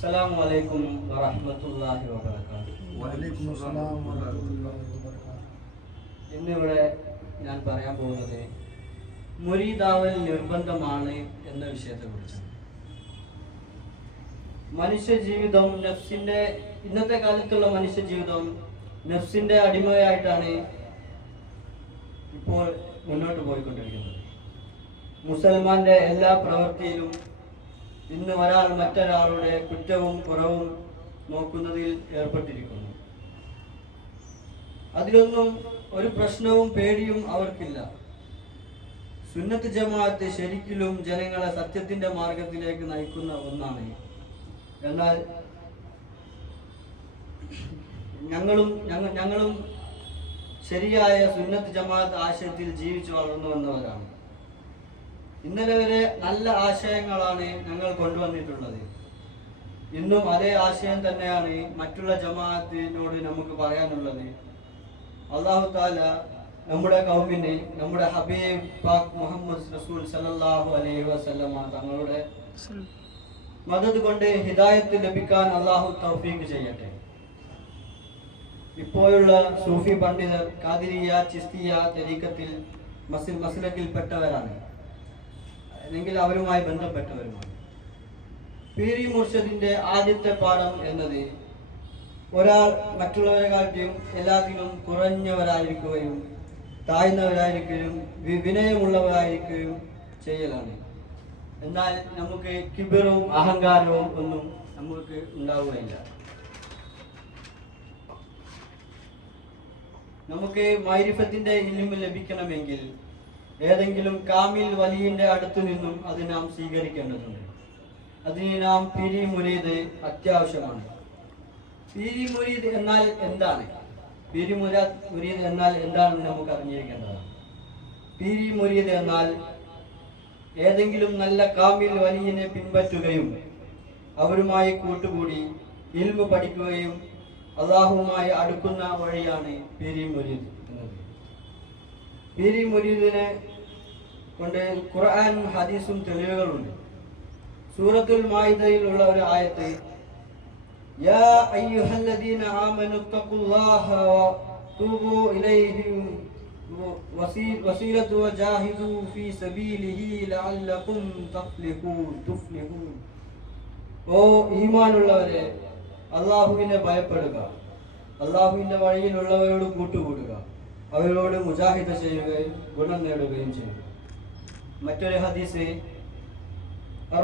അസ്സലാമു അലൈക്കും വറഹ്മത്തുള്ളാഹി വബറകാതുഹു. ഇന്നിവിടെ ഞാൻ പറയാൻ പോകുന്നത് മുരീദാവൽ നിർബന്ധമാണ് എന്ന വിഷയത്തെക്കുറിച്ചാണ്. മനുഷ്യ ജീവിതം ഇന്നത്തെ കാലത്തുള്ള മനുഷ്യ ജീവിതം നഫ്സിന്റെ അടിമയായിട്ടാണ് ഇപ്പോൾ മുന്നോട്ട് പോയിക്കൊണ്ടിരിക്കുന്നത്. മുസൽമാന്റെ എല്ലാ പ്രവൃത്തിയിലും ഇന്ന് ഒരാൾ മറ്റൊരാളുടെ കുറ്റവും കുറവും നോക്കുന്നതിൽ ഏർപ്പെട്ടിരിക്കുന്നു. അതിലൊന്നും ഒരു പ്രശ്നവും പേടിയും അവർക്കില്ല. സുന്നത്ത് ജമാഅത്ത് ശരിക്കും ജനങ്ങളെ സത്യത്തിന്റെ മാർഗത്തിലേക്ക് നയിക്കുന്ന ഒന്നാണ്. എന്നാൽ ഞങ്ങളും ശരിയായ സുന്നത്ത് ജമാഅത്ത് ആശയത്തിൽ ജീവിച്ചു വളർന്നു വന്നവരാണ്. ഇന്നലെ വരെ നല്ല ആശയങ്ങളാണ് ഞങ്ങൾ കൊണ്ടുവന്നിട്ടുള്ളത്. ഇന്നും അതേ ആശയം തന്നെയാണ് മറ്റുള്ള ജമാഅത്തിനോട് നമുക്ക് പറയാനുള്ളത്. അല്ലാഹു തആല നമ്മുടെ ഖൗമിനെ നമ്മുടെ ഹബീബ് പാക് മുഹമ്മദ് റസൂൽ സല്ലല്ലാഹു അലൈഹി വസല്ലമ തങ്ങളുടെ മദദ് കൊണ്ട് ഹിദായത്ത് ലഭിക്കാൻ അല്ലാഹു തൗഫീഖ് ചെയ്യട്ടെ. ഇപ്പോഴുള്ള സൂഫി പണ്ഡിതർ ഖാദിരിയ ചിസ്തിയ തരീഖത്തിൽ മസ്ലക്കിൽപ്പെട്ടവരാണ്, അല്ലെങ്കിൽ അവരുമായി ബന്ധപ്പെട്ടവരുമാണ്. പീരി മുർഷദിന്റെ ആദ്യത്തെ പാഠം എന്നത് ഒരാൾ മറ്റുള്ളവരെക്കാട്ടിയും എല്ലാത്തിലും കുറഞ്ഞവരായിരിക്കുകയും താഴ്ന്നവരായിരിക്കുകയും വിനയമുള്ളവരായിരിക്കുകയും ചെയ്യലാണ്. എന്നാൽ നമുക്ക് കിബിറും അഹങ്കാരവും ഒന്നും നമുക്ക് ഉണ്ടാവുകയില്ല. നമുക്ക് മൈരിഫത്തിന്റെ ഇൽമ് ലഭിക്കണമെങ്കിൽ ഏതെങ്കിലും കാമിൽ വലിയന്റെ അടുത്തു നിന്നും അത് നാം സ്വീകരിക്കേണ്ടതുണ്ട്. അതിന് നാം പീരി മുരീദ് അത്യാവശ്യമാണ്. പീരി മുരീദ് എന്നാൽ എന്താണ്? പീരി മുരീദ് എന്നാൽ എന്താണെന്ന് നമുക്ക് അറിഞ്ഞിരിക്കേണ്ടതാണ്. പീരി മുരീദ് എന്നാൽ ഏതെങ്കിലും നല്ല കാമിൽ വലിയനെ പിൻപറ്റുകയും അവരുമായി കൂട്ടുകൂടി ഇൽമു പഠിക്കുകയും അള്ളാഹുവുമായി അടുക്കുന്ന വഴിയാണ് പീരി മുരീദ് എന്നത്. പീരി മുരീദിനെ കൊണ്ട് ഖുർആൻ ഹദീസും തെളിവുകളുണ്ട്. സൂറത്തുൽ മാഇദയിലുള്ള ഒരു ആയത്ത്, യാ അയ്യുഹല്ലദീന ആമനു തഖുല്ലാഹ വതൂബു ഇലൈഹി വസീലതു വജാഹിദു ഫീ സബീലിഹി ലഅല്ലകും തുഫ്ലിഹൂൻ. ഓ ഈമാനുള്ളവരെ, അള്ളാഹുവിനെ ഭയപ്പെടുക, അള്ളാഹുവിന്റെ വഴിയിലുള്ളവരോട് കൂട്ടുകൂടുക, അവരോട് മുജാഹിദ ചെയ്യുകയും ഗുണം നേടുകയും ചെയ്യുക. മറ്റൊരു ഹദീസ്,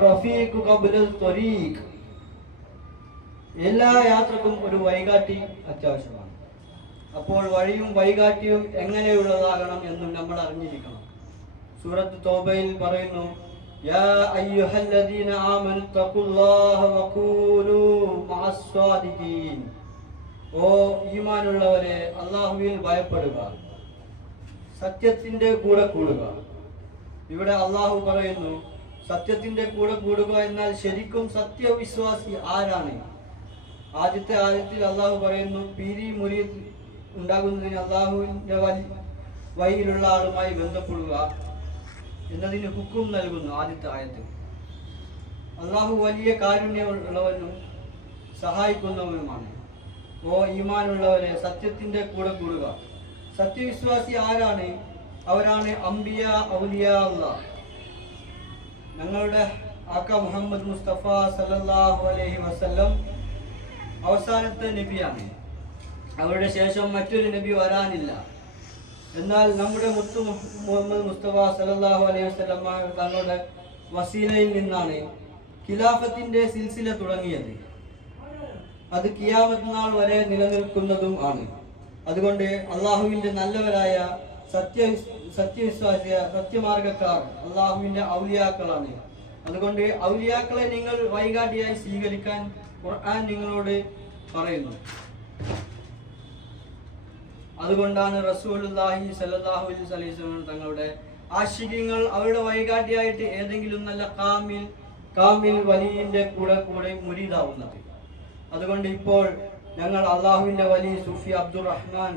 റഫീഖു ഖബ്ലൽ ത്വരീഖ്, എല്ലാ യാത്രക്കും ഒരു വഴികാട്ടി അത്യാവശ്യമാണ്. അപ്പോൾ വഴിയും വഴികാട്ടിയും എങ്ങനെയുള്ളതാകണം എന്നും നമ്മൾ അറിഞ്ഞിരിക്കണം. സൂറത്ത് തൗബയിൽ പറയുന്നു, യാ അയ്യുഹല്ലദീന ആമനു തഖുല്ലാഹ വഖൂലൂ മഅസ്സാദിഖീൻ. ഓ ഈമാനുള്ളവരെ, അള്ളാഹുവിൽ ഭയപ്പെടുക, സത്യത്തിന്റെ കൂടെ കൂടുക. ഇവിടെ അള്ളാഹു പറയുന്നു സത്യത്തിന്റെ കൂടെ കൂടുക എന്നാൽ ശരിക്കും സത്യവിശ്വാസി ആരാണ്? ആദ്യത്തെ ആയത്തിൽ അള്ളാഹു പറയുന്നു പീരി മുരീദ് ഉണ്ടാകുന്നതിന് അള്ളാഹുവിന്റെ വഴിയിലുള്ള ആളുമായി ബന്ധപ്പെടുക എന്നതിന് ഹുക്കും നൽകുന്നു. ആദ്യത്തെ ആയത്തിൽ അള്ളാഹു വലിയ കാരുണ്യമുള്ളവനും സഹായിക്കുന്നവനുമാണ്. ഓ ഈമാനുള്ളവരെ, സത്യത്തിന്റെ കൂടെ കൂടുക. സത്യവിശ്വാസി ആരാണ്? അവരാണ് അംബിയ ഔലിയ അല്ലാഹ്. ഞങ്ങളുടെ ആക്ക മുഹമ്മദ് മുസ്തഫ സല്ലല്ലാഹു അലൈഹി വസല്ലം അവസാനത്തെ നബിയാണ്. അവരുടെ ശേഷം മറ്റൊരു നബി വരാനില്ല. എന്നാൽ നമ്മുടെ മുത്തു മുഹമ്മദ് മുസ്തഫ സല്ലല്ലാഹു അലൈഹി വസല്ലം തങ്ങളുടെ വസീലയിൽ നിന്നാണ് ഖിലാഫത്തിന്റെ സിൽസില തുടങ്ങിയത്. അത് ഖിയാമത്ത് നാൾ വരെ നിലനിൽക്കുന്നതും ആണ്. അതുകൊണ്ട് അള്ളാഹുവിന്റെ നല്ലവരായ സത്യമാർഗക്കാർ അള്ളാഹുവിന്റെ ഔലിയാക്കളാണ്. അതുകൊണ്ട് ഔലിയാക്കളെ നിങ്ങൾ വഴികാട്ടിയായി സ്വീകരിക്കാൻ ഖുർആൻ നിങ്ങളോട് പറയുന്നു. അതുകൊണ്ടാണ് റസൂലുള്ളാഹി സ്വല്ലല്ലാഹു അലൈഹി വസല്ലം തങ്ങളുടെ ആശിഖീങ്ങൾ അവരുടെ വഴികാട്ടിയായിട്ട് ഏതെങ്കിലും നല്ല കാമിൽ വലിയന്റെ കൂടെ മുരീദാവുന്നത്. അതുകൊണ്ട് ഇപ്പോൾ ഞങ്ങൾ അള്ളാഹുവിന്റെ വലിയ സൂഫി അബ്ദുറഹ്മാൻ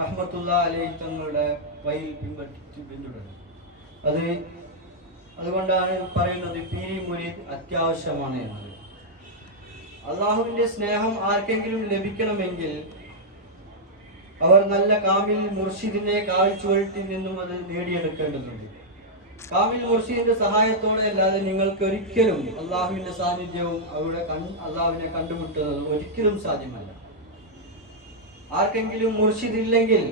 റഹ്മത്തുള്ളാഹി അലൈഹി തങ്ങളുടെ വഴിയിൽ പിന്തുടരുന്നു. അതുകൊണ്ടാണ് പറയുന്നത് പീരി മുരീദ് അത്യാവശ്യമാണ് എന്നത്. അള്ളാഹുവിന്റെ സ്നേഹം ആർക്കെങ്കിലും ലഭിക്കണമെങ്കിൽ അവർ നല്ല കാമിൽ മുർഷിദിനെ കാൽ ചുവട്ടിൽ നിന്നും അത് നേടിയെടുക്കേണ്ടതുണ്ട്. കാമിൽ മുർഷിദിന്റെ സഹായത്തോടെ അല്ലാതെ നിങ്ങൾക്ക് ഒരിക്കലും അള്ളാഹുവിന്റെ സാന്നിധ്യവും അള്ളാഹുവിനെ കണ്ടുമുട്ടുന്നതും ഒരിക്കലും സാധ്യമല്ല. ആർക്കെങ്കിലും മുർഷിദ് ഇല്ലെങ്കിൽ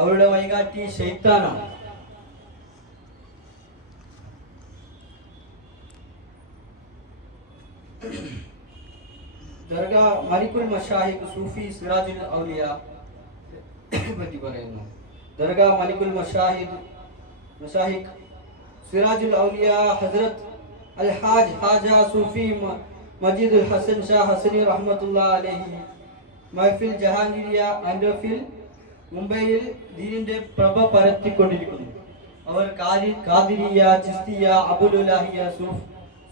അവരുടെ വഴികാട്ടി ശൈത്താനാണ്. ദർഗ മലിക്കുൽ മശാഹിഖ് സൂഫി സിറാജുൽ ഔലിയ പറ്റി പറയുന്നു. ദർഗ മലിക്കുൽ മശാഹിഖ് സിറാജുൽ ഔലിയ ഹസ്രത്ത് അൽ ഹാജ സൂഫി മജീദുൽ ഹസൻ ഷാ ഹസനി റഹ്മത്തുള്ളാഹി അലൈഹി മഹഫിൽ ജഹാംഗീരിയ ആൻഡോഫിൽ മുംബൈയിൽ ദീനിന്റെ പ്രഭ പരത്തിക്കൊണ്ടിരിക്കുന്നു. അവർ ഖാദിരിയ, ചിസ്തിയ, അബുലുലാഹിയ,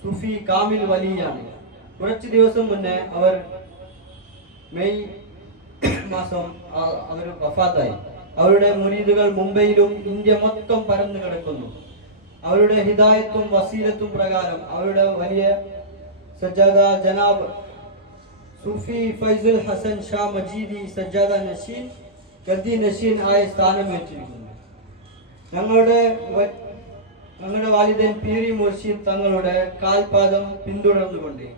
സൂഫി കാമിൽ വലിയാണ്. കുറച്ച് ദിവസം മുന്നേ അവർ മെയ് മാസം അവർ വഫാത്തായി. അവരുടെ മുരീദുകൾ മുംബൈയിലും ഇന്ത്യ മൊത്തം പരന്നു കിടക്കുന്നു. അവരുടെ ഹിദായത്തും വസീലത്തും പ്രകാരം അവരുടെ വലിയ സജ്ജാദ ജനാബ് സൂഫി ഫൈസുൽ ഹസൻ ഷാ മജീദി സജ്ജാദ നഷീൻ ഗദ്ദി നഷീൻ ആയ സ്ഥാനമേറ്റിരിക്കുന്നു. ഞങ്ങളുടെ വാലിദൻ പീരി മുർഷിദ് തങ്ങളുടെ കാൽപാദം പിന്തുടർന്നുകൊണ്ട്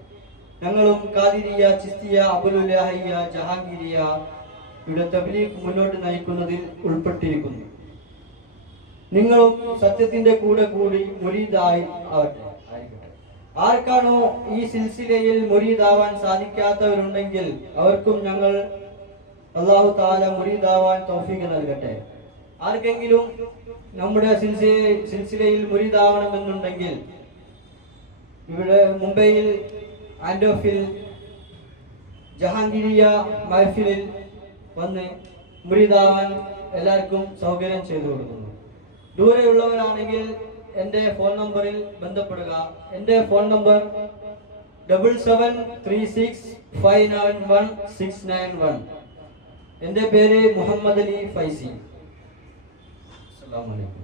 ഞങ്ങളും ഖാദിരിയ, ചിസ്തിയ, അബുലുലാഹിയ, ജഹാംഗീരിയ ഇവിടെ തബ്ലീഗ് മുന്നോട്ട് നയിക്കുന്നതിൽ ഉൾപ്പെട്ടിരിക്കുന്നു. നിങ്ങളും സത്യത്തിന്റെ കൂടെ കൂടി മുരീദായി ആവട്ടെ. ആർക്കാണോ ഈ സിൽസിലയിൽ മുരീദാവാൻ സാധിക്കാത്തവരുണ്ടെങ്കിൽ അവർക്കും ഞങ്ങൾ അല്ലാഹു തആല മുരീദാവാൻ തൗഫീഖ് നൽകട്ടെ. ആർക്കെങ്കിലും നമ്മുടെ സിൽസിലയിൽ മുരീദാവണമെന്നുണ്ടെങ്കിൽ ഇവിടെ മുംബൈയിൽ ആൻഡോഫിൽ ജഹാംഗീരിയ മഹഫിലിൽ വന്ന് മുരീദാവാൻ എല്ലാവർക്കും സൗകര്യം ചെയ്തു കൊടുക്കുന്നു. ദൂരെയുള്ളവരാണെങ്കിൽ എൻ്റെ ഫോൺ നമ്പറിൽ ബന്ധപ്പെടുക. എൻ്റെ ഫോൺ നമ്പർ 7736591691. എൻ്റെ പേര് മുഹമ്മദ് അലി ഫൈസി. അസ്സലാമു അലൈക്കും.